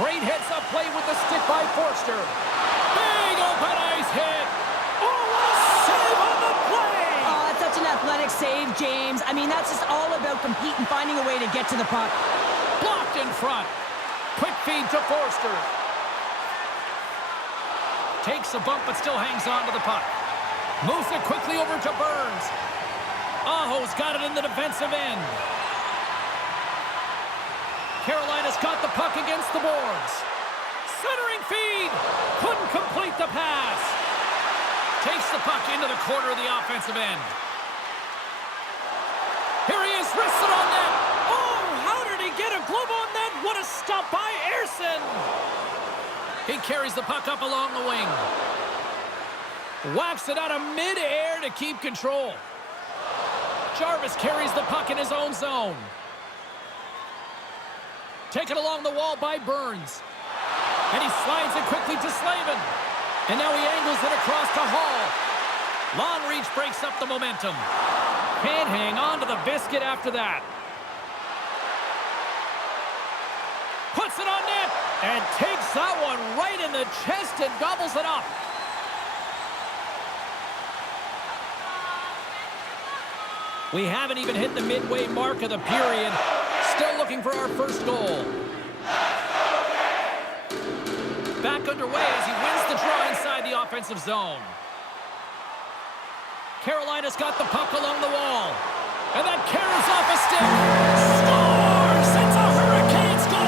Great heads-up play with the stick by Forster. Big open ice hit. Oh, what a save on the play! Oh, that's such an athletic save, James. I mean, that's just all about competing, finding a way to get to the puck. Blocked in front. Quick feed to Forster. Takes a bump, but still hangs on to the puck. Moves it quickly over to Burns. Aho's got it in the defensive end. Carolina's got the puck against the boards. Centering feed. Couldn't complete the pass. Takes the puck into the corner of the offensive end. Here he is, wristed on net. Oh, how did he get a glove on net? What a stop by Ersson. He carries the puck up along the wing. Whacks it out of mid-air to keep control. Jarvis carries the puck in his own zone. Taken along the wall by Burns. And he slides it quickly to Slavin. And now he angles it across to Hall. Long reach breaks up the momentum. Can't hang on to the biscuit after that. Puts it on net. And takes that one right in the chest and gobbles it up. We haven't even hit the midway mark of the period. Still looking for our first goal. Back underway as he wins the draw inside the offensive zone. Carolina's got the puck along the wall. And that carries off a stick. Scores! It's a Hurricanes goal!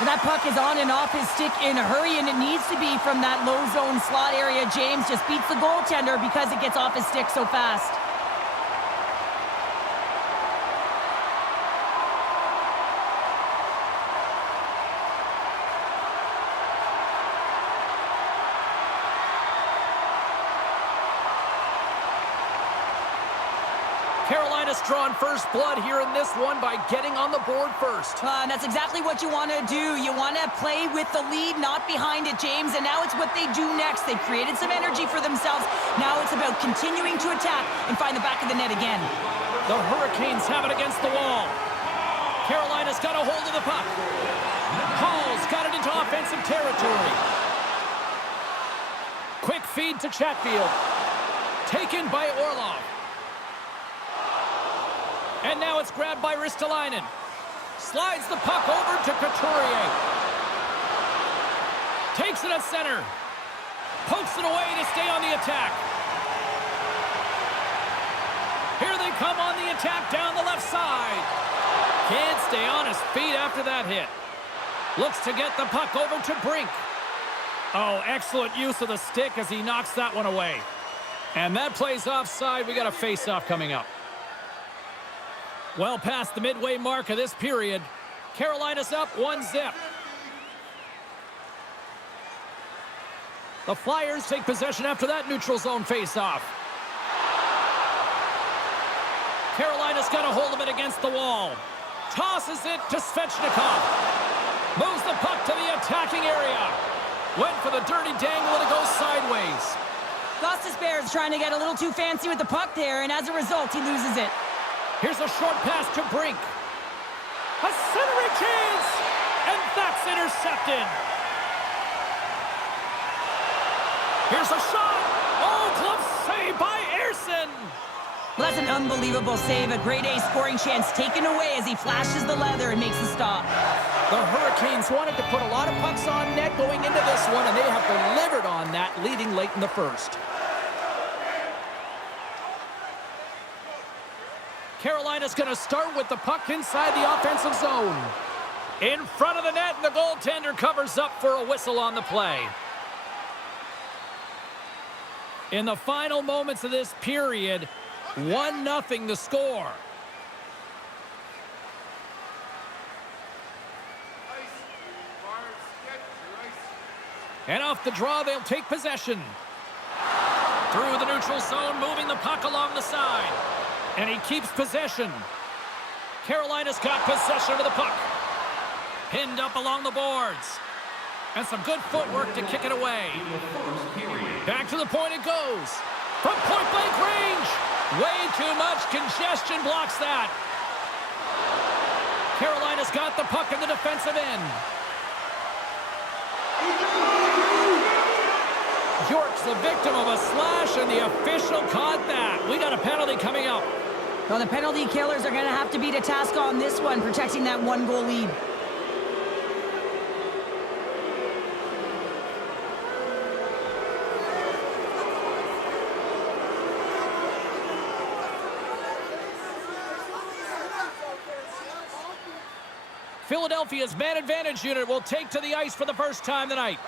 And that puck is on and off his stick in a hurry, and it needs to be from that low zone slot area. James just beats the goaltender because it gets off his stick so fast. Carolina's drawn first blood here in this one by getting on the board first. That's exactly what you want to do. You want to play with the lead, not behind it, James. And now it's what they do next. They've created some energy for themselves. Now it's about continuing to attack and find the back of the net again. The Hurricanes have it against the wall. Carolina's got a hold of the puck. Hall's got it into offensive territory. Quick feed to Chatfield. Taken by Orlov. And now it's grabbed by Ristolainen. Slides the puck over to Couturier. Takes it at center. Pokes it away to stay on the attack. Here they come on the attack down the left side. Can't stay on his feet after that hit. Looks to get the puck over to Brink. Oh, excellent use of the stick as he knocks that one away. And that plays offside. We got a face-off coming up. Well past the midway mark of this period. Carolina's up 1-0. The Flyers take possession after that neutral zone face-off. Carolina's got a hold of it against the wall. Tosses it to Svechnikov. Moves the puck to the attacking area. Went for the dirty dangle and it goes sideways. Gostis Bear's trying to get a little too fancy with the puck there, and as a result, he loses it. Here's a short pass to Brink. A centering chance, and that's intercepted. Here's a shot. Oh, glove save by Ersson. Well, that's an unbelievable save. A grade A scoring chance taken away as he flashes the leather and makes the stop. The Hurricanes wanted to put a lot of pucks on net going into this one, and they have delivered on that, leading late in the first. Carolina's going to start with the puck inside the offensive zone. In front of the net, and the goaltender covers up for a whistle on the play. In the final moments of this period, 1-0 the score. And off the draw, they'll take possession. Through the neutral zone, moving the puck along the side. And he keeps possession. Carolina's got possession of the puck. Pinned up along the boards. And some good footwork to kick it away. Back to the point it goes. From point-blank range. Way too much congestion blocks that. Carolina's got the puck in the defensive end. York's the victim of a slash, and the official caught that. We got a penalty coming up. Well, the penalty killers are going to have to beat a task on this one, protecting that one-goal lead. Philadelphia's man advantage unit will take to the ice for the first time tonight.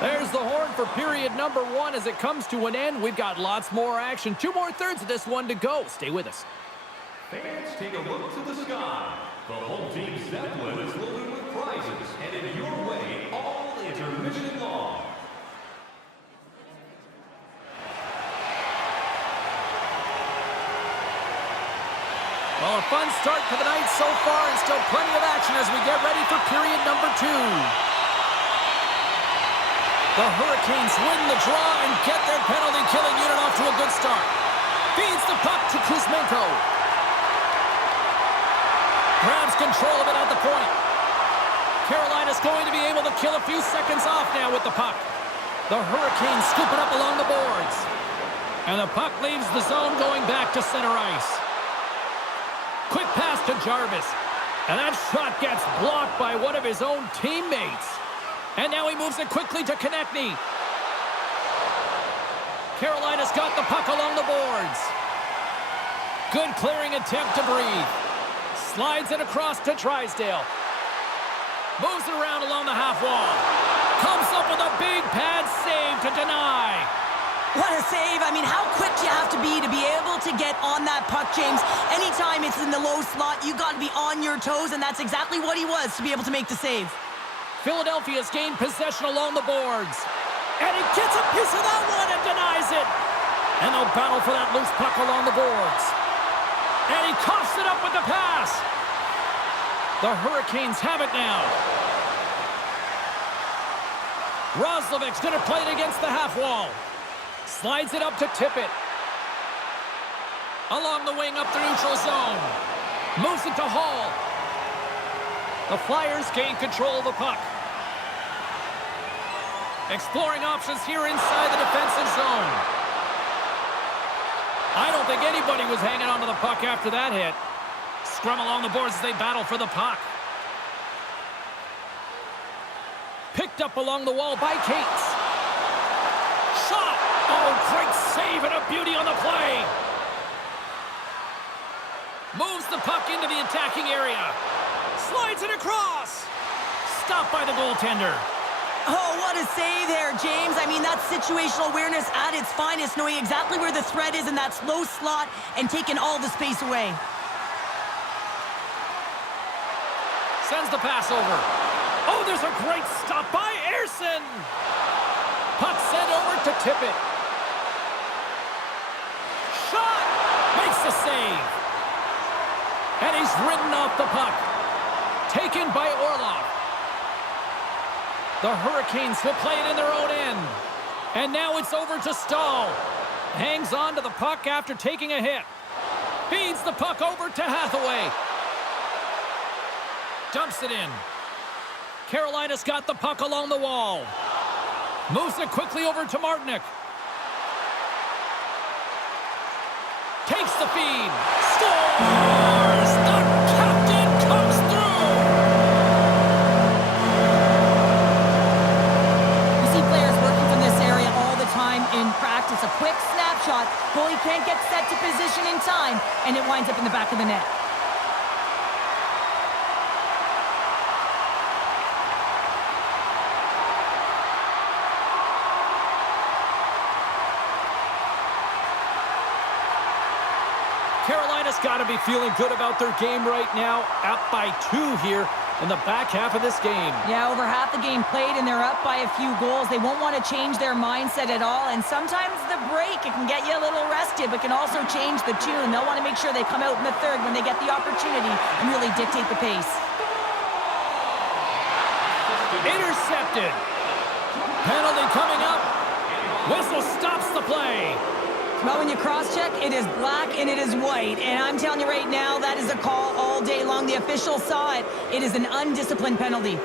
There's the horn for period number 1 as it comes to an end. We've got lots more action. 2 more thirds of this one to go. Stay with us. Fans, take a look to the sky. The home team's Zeppelin is loaded with prizes, headed your way all intermission long. Well, a fun start to the night so far, and still plenty of action as we get ready for period number 2. The Hurricanes win the draw and get their penalty-killing unit off to a good start. Feeds the puck to Kuzmenko. Grabs control of it at the point. Carolina's going to be able to kill a few seconds off now with the puck. The Hurricanes scoop it up along the boards. And the puck leaves the zone going back to center ice. Quick pass to Jarvis. And that shot gets blocked by one of his own teammates. And now he moves it quickly to Konechny. Carolina's got the puck along the boards. Good clearing attempt to breathe. Slides it across to Drysdale. Moves it around along the half wall. Comes up with a big pad save to deny. What a save. I mean, how quick do you have to be able to get on that puck, James? Anytime it's in the low slot, you got to be on your toes, and that's exactly what he was to be able to make the save. Philadelphia's gained possession along the boards. And he gets a piece of that one and denies it. And they'll battle for that loose puck along the boards. And he coughs it up with the pass. The Hurricanes have it now. Roslovic's going to play it against the half wall. Slides it up to Tippett. Along the wing up the neutral zone. Moves it to Hall. The Flyers gain control of the puck. Exploring options here inside the defensive zone. I don't think anybody was hanging onto the puck after that hit. Scrum along the boards as they battle for the puck. Picked up along the wall by Cates. Shot! Oh, great save and a beauty on the play. Moves the puck into the attacking area. Slides it across. Stopped by the goaltender. Oh, what a save there, James. I mean, that's situational awareness at its finest, knowing exactly where the threat is in that slow slot and taking all the space away. Sends the pass over. Oh, there's a great stop by Ersson. Puck sent over to Tippett. Shot! Makes the save. And he's ridden off the puck. Taken by Orlov. The Hurricanes will play it in their own end. And now it's over to Stahl. Hangs on to the puck after taking a hit. Feeds the puck over to Hathaway. Dumps it in. Carolina's got the puck along the wall. Moves it quickly over to Martinick. Takes the feed. Scores! The captain comes through! You see players working from this area all the time in practice. A quick snapshot. Goalie can't get set to position in time, and it winds up in the back of the net. Carolina's got to be feeling good about their game right now. Up by 2 here in the back half of this game. Yeah, over half the game played, and they're up by a few goals. They won't want to change their mindset at all, and sometimes the break, it can get you a little rested, but can also change the tune. They'll want to make sure they come out in the third when they get the opportunity and really dictate the pace. Intercepted. Penalty coming up. Whistle stops the play. Well, when you cross-check, it is black and it is white. And I'm telling you right now, that is a call all day long. The official saw it. It is an undisciplined penalty.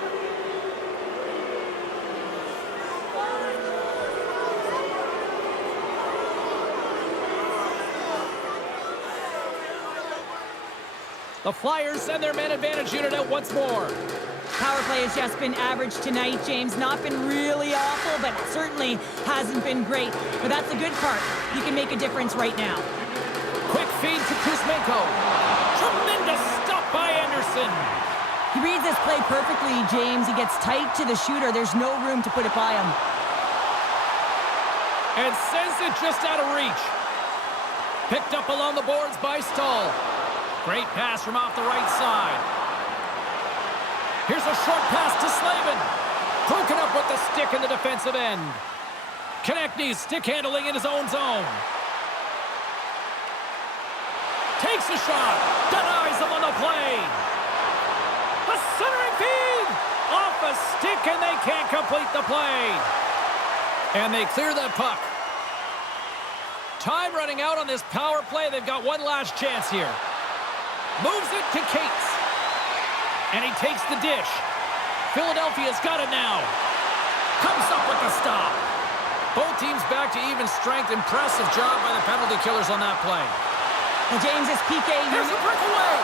The Flyers send their man advantage unit out once more. Power play has just been average tonight, James. Not been really awful, but certainly hasn't been great. But that's the good part. You can make a difference right now. Quick feed to Kuzmenko. Tremendous stop by Anderson. He reads this play perfectly, James. He gets tight to the shooter. There's no room to put it by him. And sends it just out of reach. Picked up along the boards by Stahl. Great pass from off the right side. Here's a short pass to Slavin. Broken up with the stick in the defensive end. Konechny's stick handling in his own zone. Takes a shot. Denies him on the play. A centering feed. Off a stick and they can't complete the play. And they clear that puck. Time running out on this power play. They've got one last chance here. Moves it to Cates. And he takes the dish. Philadelphia's got it now. Comes up with the stop. Both teams back to even strength. Impressive job by the penalty killers on that play. Well, James, this PK... Here's a breakaway.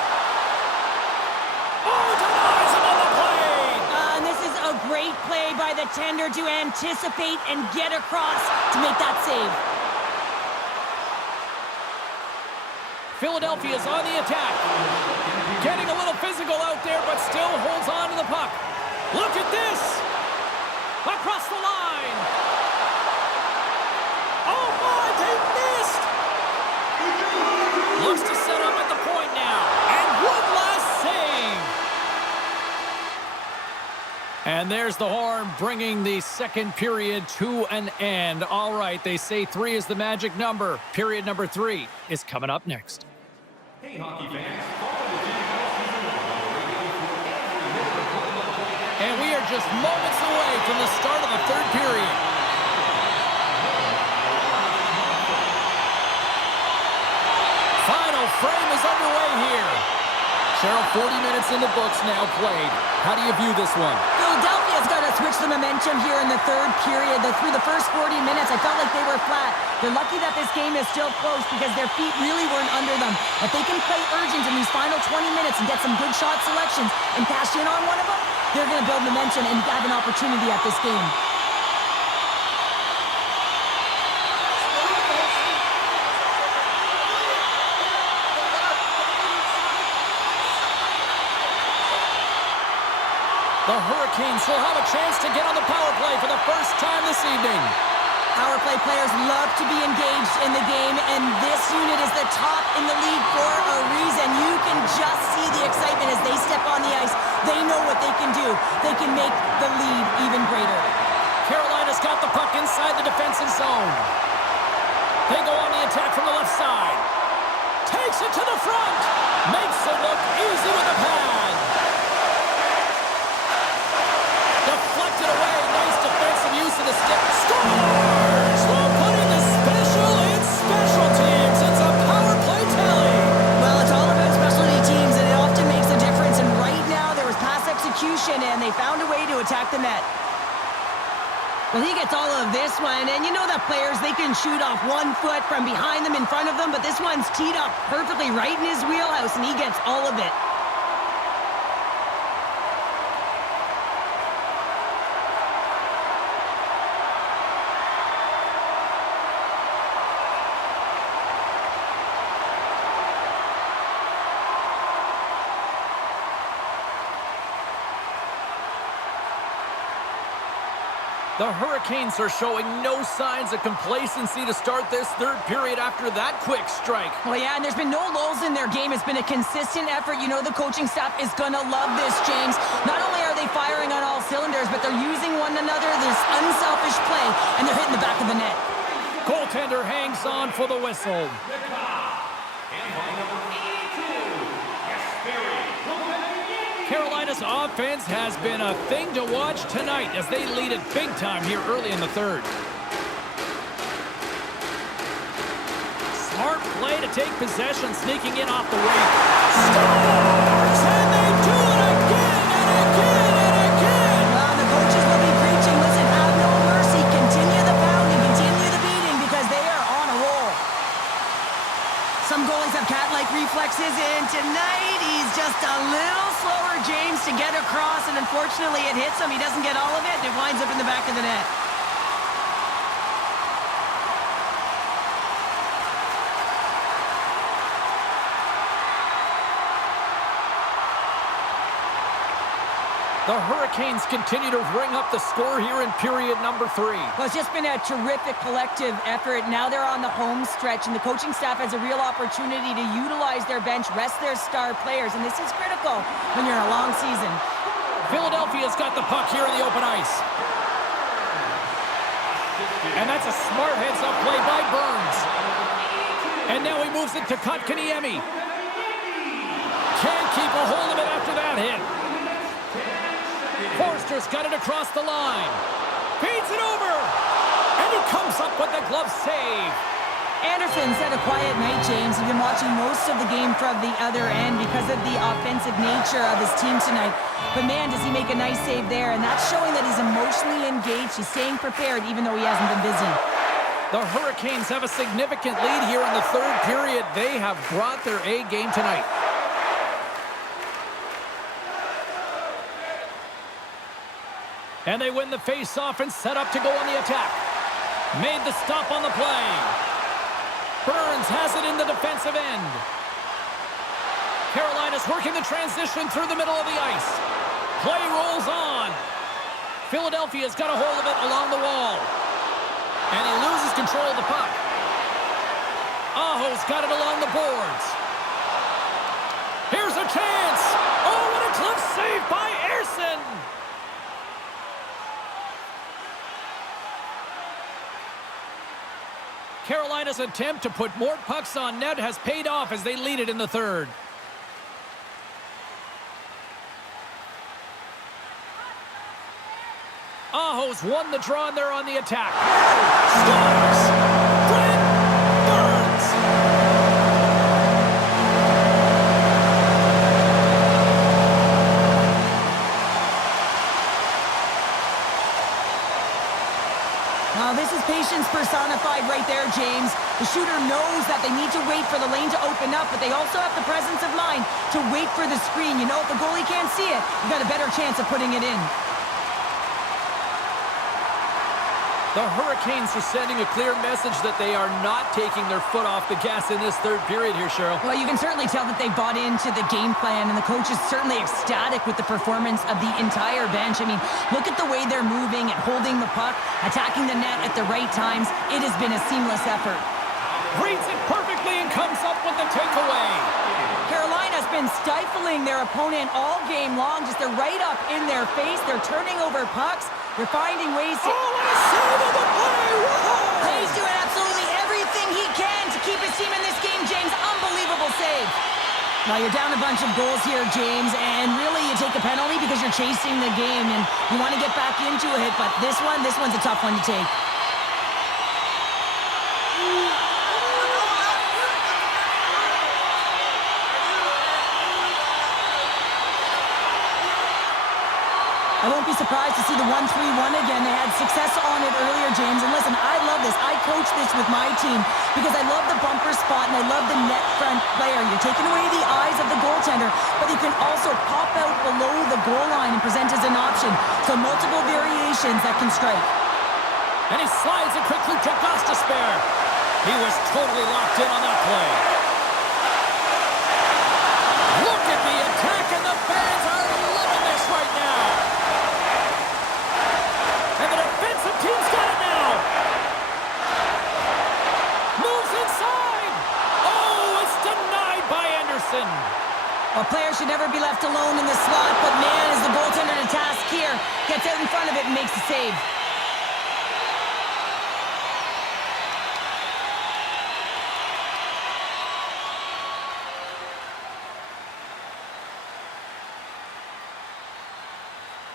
Oh, denies him on the play. And this is a great play by the tender to anticipate and get across to make that save. Philadelphia's on the attack. Getting a little physical out there, but still holds on to the puck. Look at this. Across the line. Oh, my, they missed. Looks to set up at the point now. And one last save. And there's the horn, bringing the second period to an end. All right, they say 3 is the magic number. Period number 3 is coming up next. Hey, hockey fans. And we are just moments away from the start of the third period. Final frame is underway here. Cheryl, 40 minutes in the books now played. How do you view this one? Philadelphia's got to switch the momentum here in the third period. Through the first 40 minutes, I felt like they were flat. They're lucky that this game is still close because their feet really weren't under them. If they can play urgent in these final 20 minutes and get some good shot selections and cash in on one of them, they're going to build momentum and have an opportunity at this game. The Hurricanes will have a chance to get on the power play for the first time this evening. Power play players love to be engaged in the game, and this unit is the top in the league for a reason. You can just see the excitement as they step on the ice. They know what they can do. They can make the lead even greater. Carolina's got the puck inside the defensive zone. They go on the attack from the left side. Takes it to the front. Makes it look easy with the pad. Deflected away. Nice defensive use of the stick. Scores! Well, putting the special in special teams. It's a power play tally. Well, it's all about specialty teams, and it often makes a difference. And right now, there was pass execution, and they found a way to attack the net. Well, he gets all of this one, and you know that players, they can shoot off 1 foot from behind them, in front of them, but this one's teed up perfectly right in his wheelhouse, and he gets all of it. The Hurricanes are showing no signs of complacency to start this third period after that quick strike. Well, yeah, and there's been no lulls in their game. It's been a consistent effort. You know the coaching staff is going to love this, James. Not only are they firing on all cylinders, but they're using one another, this unselfish play, and they're hitting the back of the net. Goaltender hangs on for the whistle. Carolina's offense offense has been a thing to watch tonight as they lead it big time here early in the third. Smart play to take possession, sneaking in off the wing. Scores! And they do it again and again and again! The coaches will be preaching, listen, have no mercy. Continue the pounding, continue the beating because they are on a roll. Some goalies have cat-like reflexes, and tonight he's just a little slower, James, to get across, and unfortunately it hits him. He doesn't get all of it, and it winds up in the back of the net. The Hurricanes continue to ring up the score here in period number 3. Well, it's just been a terrific collective effort. Now they're on the home stretch, and the coaching staff has a real opportunity to utilize their bench, rest their star players, and this is critical when you're in a long season. Philadelphia's got the puck here in the open ice. And that's a smart heads-up play by Burns. And now he moves it to Kotkaniemi. Can't keep a hold of it after that hit. Forster's got it across the line. Feeds it over. And he comes up with the glove save. Anderson's had a quiet night, James. He's been watching most of the game from the other end because of the offensive nature of his team tonight. But man, does he make a nice save there. And that's showing that he's emotionally engaged. He's staying prepared even though he hasn't been busy. The Hurricanes have a significant lead here in the third period. They have brought their A game tonight. And they win the face-off and set up to go on the attack. Made the stop on the play. Burns has it in the defensive end. Carolina's working the transition through the middle of the ice. Play rolls on. Philadelphia's got a hold of it along the wall. And he loses control of the puck. Aho's got it along the boards. Here's a chance. Oh, what a glove save by Ersson. Carolina's attempt to put more pucks on net has paid off as they lead it in the third. Aho's won the draw and they're on the attack. Scores! Brent Burns! Now, this is patience personified right there, James. The shooter knows that they need to wait for the lane to open up, but they also have the presence of mind to wait for the screen. You know, if the goalie can't see it, you got a better chance of putting it in. The Hurricanes are sending a clear message that they are not taking their foot off the gas in this third period here, Cheryl. Well, you can certainly tell that they bought into the game plan, and the coach is certainly ecstatic with the performance of the entire bench. I mean, look at the way they're moving and holding the puck, attacking the net at the right times. It has been a seamless effort. Reads it perfectly and comes up with the takeaway. Carolina's been stifling their opponent all game long. Just they're right up in their face. They're turning over pucks. They're finding ways to... Oh, what a save of the play! Whoa! He's doing absolutely everything he can to keep his team in this game, James. Unbelievable save. Now, you're down a bunch of goals here, James, and really you take a penalty because you're chasing the game, and you want to get back into it, but this one's a tough one to take. I won't be surprised to see the 1-3-1 again. They had success on it earlier, James. And listen, I love this. I coach this with my team because I love the bumper spot and I love the net front player. You're taking away the eyes of the goaltender, but you can also pop out below the goal line and present as an option. So multiple variations that can strike. And he slides it quickly to Gostisbehere. He was totally locked in on that play. Look at the attack, and the fans are loving this right now. And the defensive team's got it now. Moves inside. Oh, it's denied by Anderson. A player should never be left alone in the slot, but man, is the goaltender to task here. Gets out in front of it and makes the save.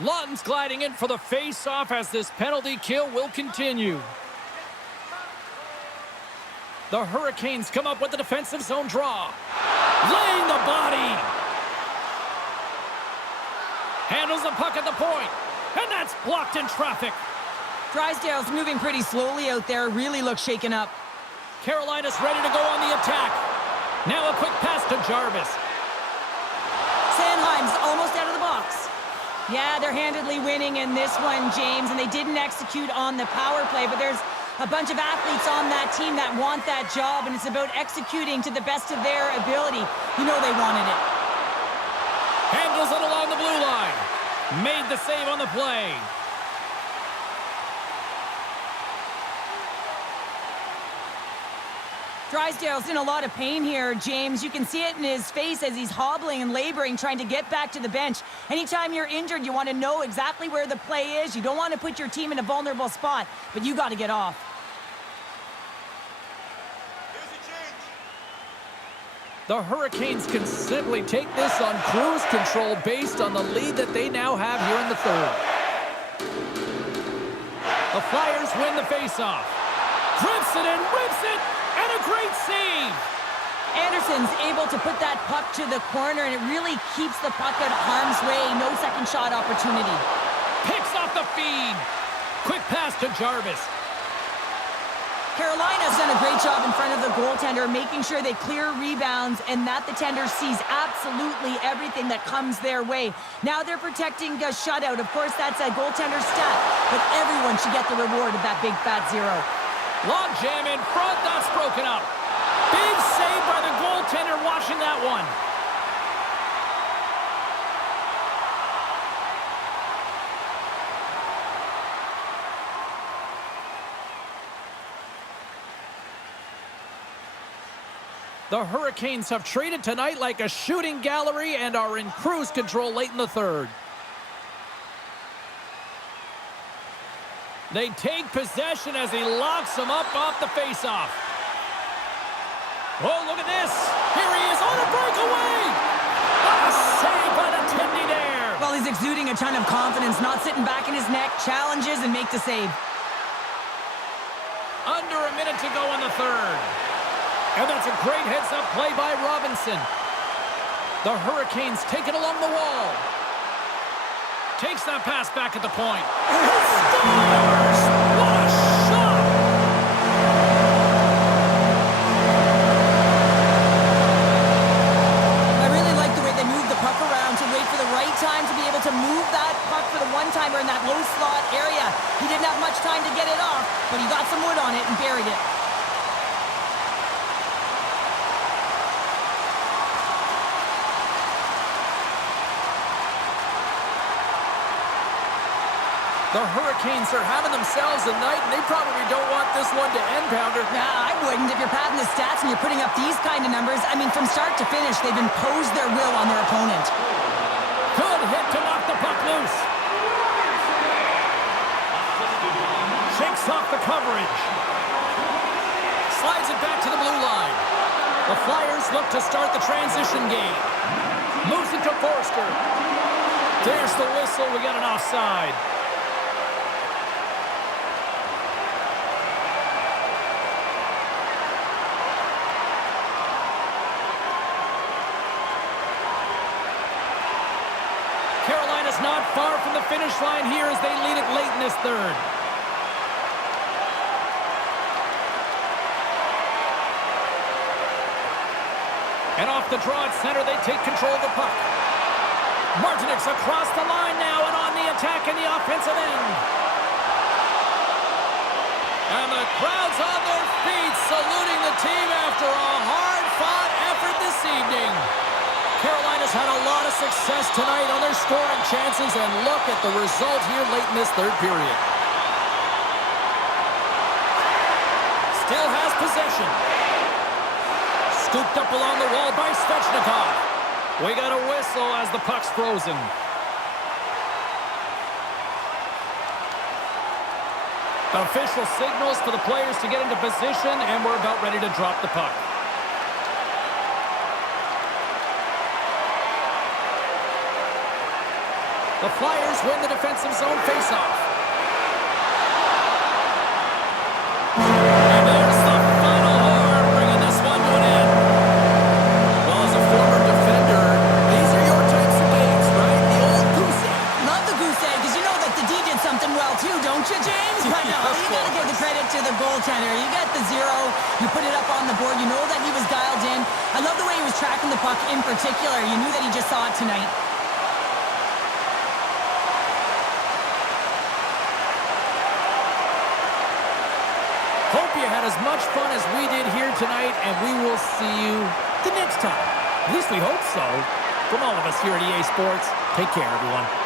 Lawton's gliding in for the face-off as this penalty kill will continue. The Hurricanes come up with the defensive zone draw. Laying the body. Handles the puck at the point. And that's blocked in traffic. Drysdale's moving pretty slowly out there. Really looks shaken up. Carolina's ready to go on the attack. Now a quick pass to Jarvis. Sanheim's almost out of the box. Yeah, they're handedly winning in this one, James, and they didn't execute on the power play, but there's a bunch of athletes on that team that want that job, and it's about executing to the best of their ability. You know they wanted it. Handles it along the blue line. Made the save on the play. Drysdale's in a lot of pain here, James. You can see it in his face as he's hobbling and laboring, trying to get back to the bench. Anytime you're injured, you want to know exactly where the play is. You don't want to put your team in a vulnerable spot, but you got to get off. The Hurricanes can simply take this on cruise control based on the lead that they now have here in the third. The Flyers win the faceoff. Drips it and rips it, and a great save. Anderson's able to put that puck to the corner, and it really keeps the puck out of harm's way. No second shot opportunity. Picks off the feed. Quick pass to Jarvis. Carolina's done a great job in front of the goaltender, making sure they clear rebounds and that the tender sees absolutely everything that comes their way. Now they're protecting a shutout. Of course, that's a goaltender stat, but everyone should get the reward of that big fat zero. Long jam in front, that's broken up. Big save by the goaltender watching that one. The Hurricanes have traded tonight like a shooting gallery and are in cruise control late in the third. They take possession as he locks them up off the faceoff. Oh, look at this. Here he is on a breakaway. A save by the Tindy there. Well, he's exuding a ton of confidence, not sitting back in his neck, challenges and makes the save. Under a minute to go in the third. And that's a great heads-up play by Robinson. The Hurricanes take it along the wall. Takes that pass back at the point. Scores! What a shot! I really like the way they move the puck around to wait for the right time to be able to move that puck for the one-timer in that low slot area. He didn't have much time to get it off, but he got some wood on it and buried it. The Hurricanes are having themselves a night, and they probably don't want this one to end, Pounder. Nah, I wouldn't. If you're padding the stats and you're putting up these kind of numbers, I mean, from start to finish, they've imposed their will on their opponent. Good hit to knock the puck loose. Shakes off the coverage. Slides it back to the blue line. The Flyers look to start the transition game. Moves it to Forster. There's the whistle. We got an offside. Carolina's not far from the finish line here as they lead it late in this third. And off the draw at center, they take control of the puck. Martinek's across the line now and on the attack in the offensive end. And the crowd's on their feet saluting the team after a hard-fought effort this evening. Carolina's had a lot of success tonight on their scoring chances, and look at the result here late in this third period. Still has possession. Scooped up along the wall by Svechnikov. We got a whistle as the puck's frozen. Official signals for the players to get into position, and we're about ready to drop the puck. The Flyers win the defensive zone faceoff. And there's the final horn, bringing this one to an end. Well, as a former defender, these are your types of days, right? The old goose egg. Love the goose egg, because you know that the D did something well too, don't you, James? But no, you got to give the credit to the goaltender. You got the 0, you put it up on the board, you know that he was dialed in. I love the way he was tracking the puck in particular. You knew that he just saw it tonight. Hope you had as much fun as we did here tonight, and we will see you the next time. At least we hope so. From all of us here at EA Sports, take care, everyone.